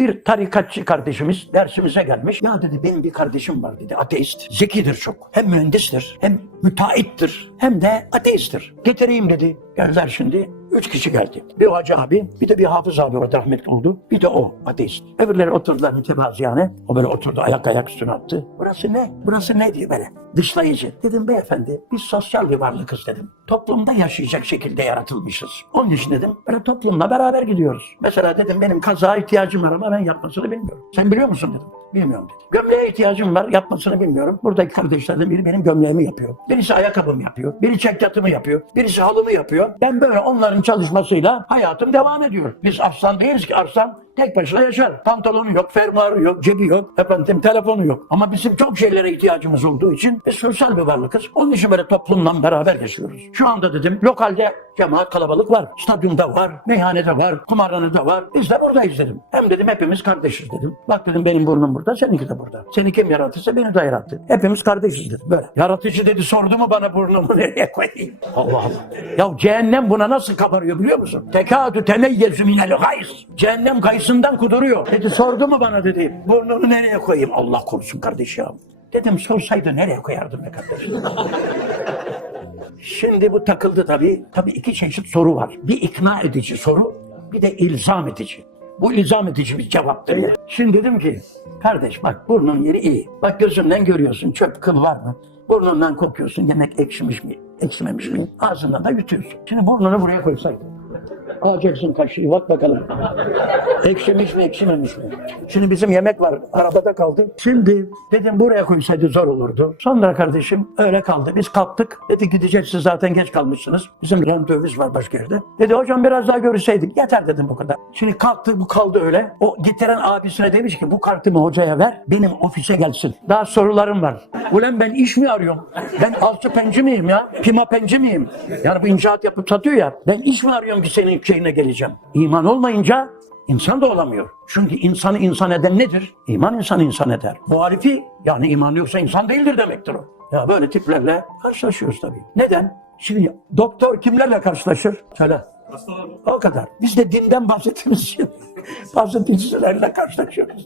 Bir tarikatçı kardeşimiz dersimize gelmiş. Ya dedi benim bir kardeşim var dedi ateist. Zekidir çok. Hem mühendistir hem müteahhittir hem de ateisttir. Getireyim dedi. Geldiler şimdi. Üç kişi geldi. Bir hacı abi, bir de bir hafız abi var rahmetli oldu. Bir de o ateist. Öbürleri oturdular mütevaziyane. O böyle oturdu ayak ayak üstüne attı. Burası ne? Burası ne diye böyle. Dışlayıcı. Dedim beyefendi biz sosyal bir varlıkız dedim. Toplumda yaşayacak şekilde yaratılmışız. Onun için dedim böyle toplumla beraber gidiyoruz. Mesela dedim benim kaza ihtiyacım var ama ben yapmasını bilmiyorum. Sen biliyor musun dedim. Bilmiyorum dedi. Gömleğe ihtiyacım var, yapmasını bilmiyorum. Buradaki kardeşlerden biri benim gömleğimi yapıyor. Birisi ayakkabımı yapıyor. Biri çekyatımı yapıyor. Birisi halımı yapıyor. Ben böyle onların çalışmasıyla hayatım devam ediyor. Biz aslan değiliz ki aslan tek başına yaşar. Pantolonu yok, fermuarı yok, cebi yok, efendim telefonu yok. Ama bizim çok şeylere ihtiyacımız olduğu için biz sosyal bir varlıkız. Onun için böyle toplumla beraber yaşıyoruz. Şu anda dedim lokalde cemaat kalabalık var. Stadyumda var, meyhanede var, kumarhanede var. Biz de buradayız dedim. Hem dedim hepimiz kardeşiz dedim. Bak dedim benim burnum burada, seninki de burada. Seni kim yarattıysa beni de yarattı. Hepimiz kardeşiz dedim böyle. Yaratıcı dedi sordu mu bana burnumu nereye koyayım? Allah Allah. Ya cehennem buna nasıl kabarıyor biliyor musun? Tekadü temeyyezü minel gays. Cehennem kayısından kuduruyor. Dedi sordu mu bana dedi. Burnunu nereye koyayım? Allah korusun kardeş ya. Dedim sorsaydı nereye koyardım be kardeşim? Şimdi bu takıldı tabii. Tabii iki çeşit soru var. Bir ikna edici soru, bir de ilzam edici. Bu ilzam edici bir cevaptır. Şimdi dedim ki, kardeş bak burnun yeri iyi. Bak gözünden görüyorsun çöp kıl var mı? Burnundan kokuyorsun yemek ekşimiş mi, ekşimemiş mi? Ağzından da yutuyorsun. Şimdi burnunu buraya Alacaksın kaşığı bak bakalım. Ekşimiş mi ekşimemiş mi? Şimdi bizim yemek var arabada kaldı. Şimdi dedim buraya koysaydı zor olurdu. Sonra kardeşim öyle kaldı. Biz kalktık. Dedi gideceksiniz zaten geç kalmışsınız. Bizim randevumuz var başka yerde. Dedi hocam biraz daha görüşseydik. Yeter dedim bu kadar. Şimdi kalktı bu kaldı öyle. O getiren abisine demiş ki bu kartımı hocaya ver. Benim ofise gelsin. Daha sorularım var. Ulan ben iş mi arıyorum? Ben alçı penci miyim ya? Pima penci miyim? Yani bu inşaat yapıp satıyor ya. Ben iş mi arıyorum ki senin şeyine geleceğim? İman olmayınca İnsan da olamıyor. Çünkü insanı insan eden nedir? İman insanı insan eder. Muhalifi yani iman yoksa insan değildir demektir o. Ya böyle tiplerle karşılaşıyoruz tabii. Neden? Şimdi doktor kimlerle karşılaşır? Söyle. O kadar. Biz de dinden bahsettiğimiz için bazı dinçilerle karşılaşıyoruz.